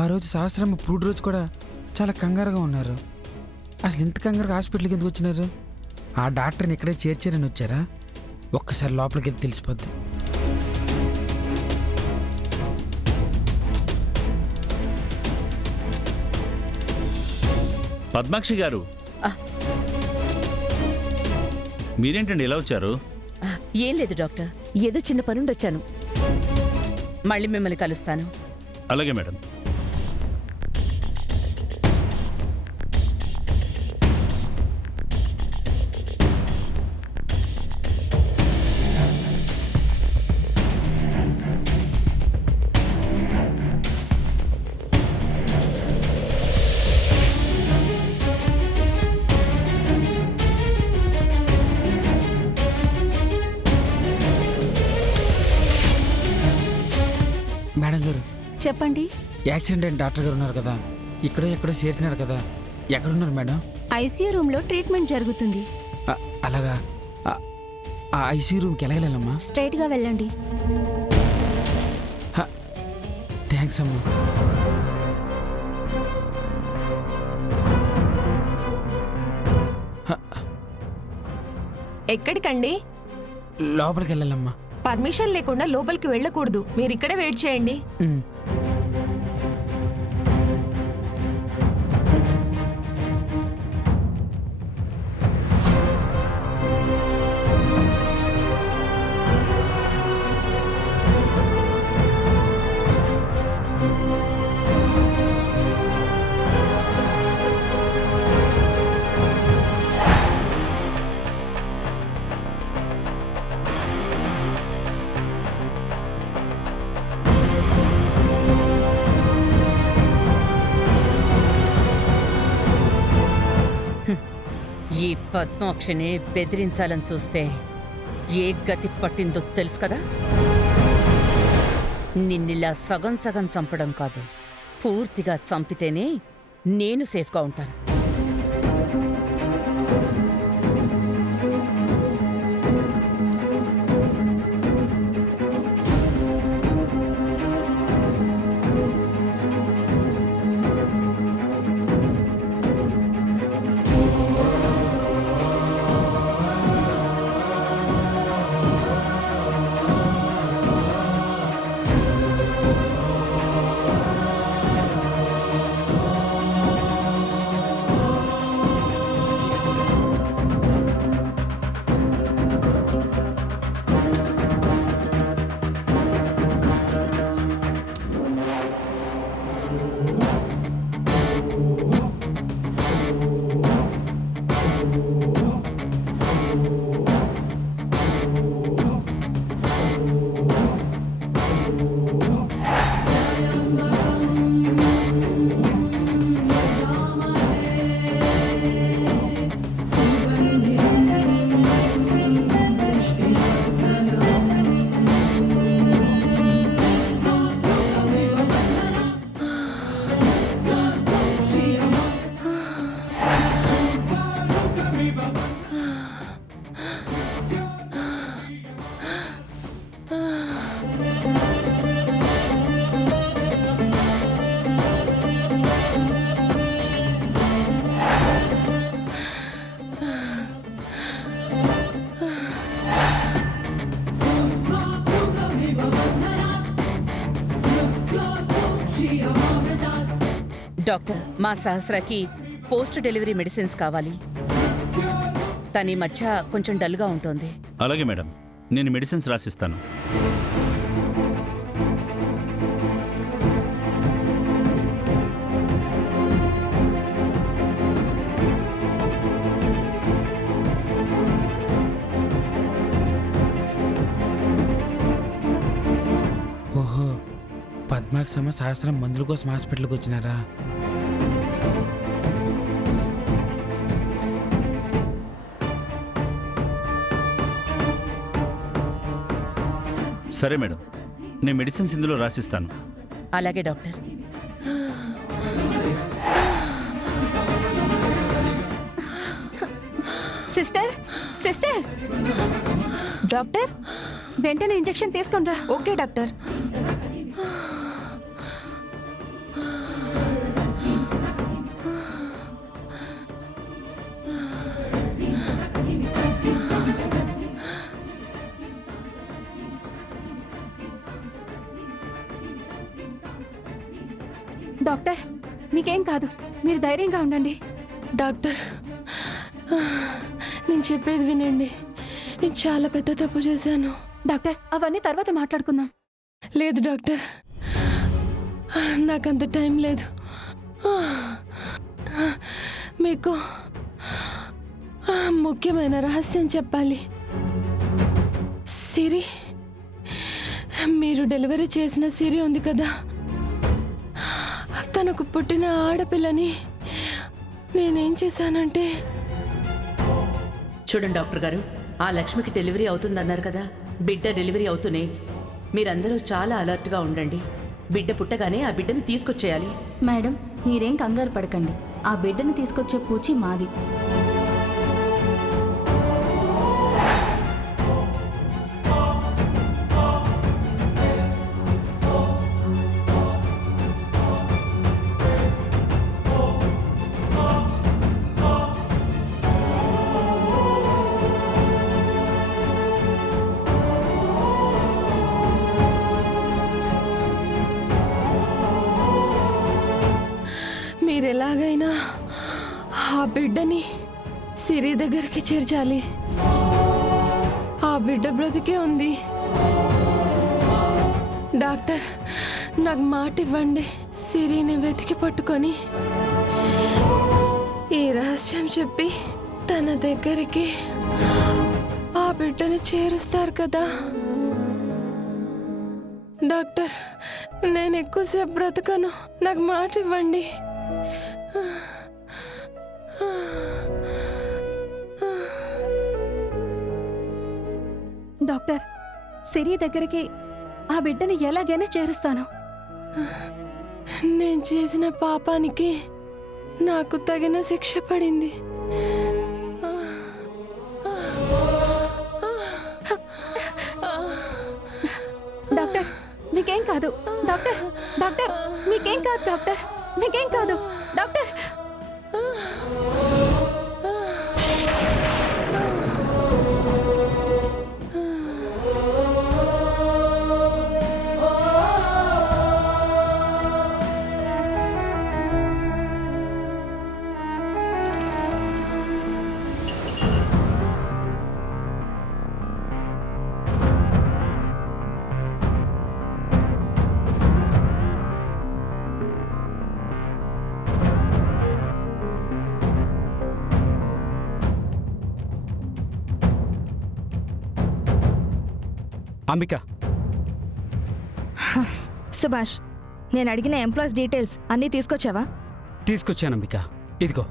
ఆ రోజు సహస్రమ్మ పూడి రోజు కూడా చాలా కంగారుగా ఉన్నారు. అసలు ఇంత కంగారుగా హాస్పిటల్కి ఎందుకు వచ్చినారు? ఆ డాక్టర్ని ఇక్కడే చేర్చారని వచ్చారా? ఒక్కసారి లోపలికి వెళ్ళి తెలిసిపోద్ది. పద్మాక్షి గారు, మీరేంటండి ఇలా వచ్చారు? ఏం లేదు డాక్టర్, ఏదో చిన్న పనుండి వచ్చాను. మళ్ళీ మిమ్మల్ని కలుస్తాను. అలాగే మేడం. మేడం గారు చెప్పండి. యాక్సిడెంట్ అయిన డాక్టర్ గారు ఉన్నారు కదా, ఎక్కడో చేర్చినారు కదా, ఎక్కడున్నారు మేడం? ఐసీయూ రూమ్లో ట్రీట్మెంట్ జరుగుతుంది. అలాగా. ఆ ఐసీయూ రూమ్కి ఎలా వెళ్ళాలమ్మా? స్ట్రైట్గా వెళ్ళండి. థ్యాంక్స్ అమ్మా. ఎక్కడికండి? లోపలికి వెళ్ళాలమ్మా. పర్మిషన్ లేకుండా లోపలికి వెళ్ళకూడదు. మీరు ఇక్కడే వెయిట్ చేయండి. ఈ పద్మాక్షిని బెదిరించాలని చూస్తే ఏ గతి పట్టిందో తెలుసు కదా. నిన్నిలా సగం సగం చంపడం కాదు, పూర్తిగా చంపితేనే నేను సేఫ్గా ఉంటాను. డాక్టర్, మా సహస్రకి పోస్ట్ డెలివరీ మెడిసిన్స్ కావాలి. తన ఈ మధ్య కొంచెం డల్గా ఉంటుంది. అలాగే మేడం, నేను మెడిసిన్స్ రాసిస్తాను. ఓహో, పద్మాక్షమ్మ సహస్రం మందుల కోసం హాస్పిటల్కి వచ్చినారా? సరే మేడం, నేను మెడిసిన్స్ ఇందులో రాసిస్తాను. అలాగే డాక్టర్. సిస్టర్, సిస్టర్, డాక్టర్ వెంటనే ఇంజెక్షన్ తీసుకుంటా. Okay doctor. డాక్టర్ మీకేం కాదు, మీరు ధైర్యంగా ఉండండి. డాక్టర్, నేను చెప్పేది వినండి. నేను చాలా పెద్ద తప్పు చేశాను. డాక్టర్ అవన్నీ తర్వాత మాట్లాడుకుందాం. లేదు డాక్టర్, నాకంత టైం లేదు. మీకు ముఖ్యమైన రహస్యం చెప్పాలి. సిరి, మీరు డెలివరీ చేసిన సిరి ఉంది కదా, తనకు పుట్టిన ఆడపిల్లని నేనేం చేశానంటే... చూడండి డాక్టర్ గారు, ఆ లక్ష్మికి డెలివరీ అవుతుందన్నారు కదా, బిడ్డ డెలివరీ అవుతూనే మీరందరూ చాలా అలర్ట్గా ఉండండి. బిడ్డ పుట్టగానే ఆ బిడ్డని తీసుకొచ్చేయాలి. మేడం, మీరేం కంగారు పడకండి. ఆ బిడ్డను తీసుకొచ్చే పూచి మాది. మీరెలాగైనా ఆ బిడ్డని సిరి దగ్గరికి చేర్చాలి. ఆ బిడ్డ బ్రతికే ఉంది. డాక్టర్, నాకు మాట ఇవ్వండి. సిరిని వెతికి పట్టుకొని ఈ రహస్యం చెప్పి తన దగ్గరికి ఆ బిడ్డని చేరుస్తారు కదా. డాక్టర్, నేను ఎక్కువసేపు బ్రతకను. నాకు మాట ఇవ్వండి. డాక్టర్, సిరి దగ్గరికి ఆ బిడ్డని ఎలాగైనా చేరుస్తాను. నేను చేసిన పాపానికి నాకు తగిన శిక్ష పడింది. డాక్టర్ మీకేం కాదు. డాక్టర్, డాక్టర్ మీకేం కాదు. డాక్టర్ మీకేం కాదు. డాక్టర్ అంబిక, సుభాష్, నేను అడిగిన ఎంప్లాయీస్ డీటెయిల్స్ అన్నీ తీసుకొచ్చావా? తీసుకొచ్చాను అంబిక. ఇదిగో